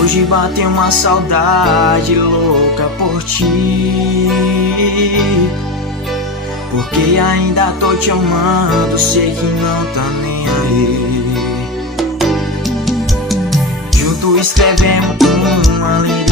Hoje bate uma saudade louca por ti, porque ainda tô te amando, sei que não tá nem aí. Junto escrevemos uma linda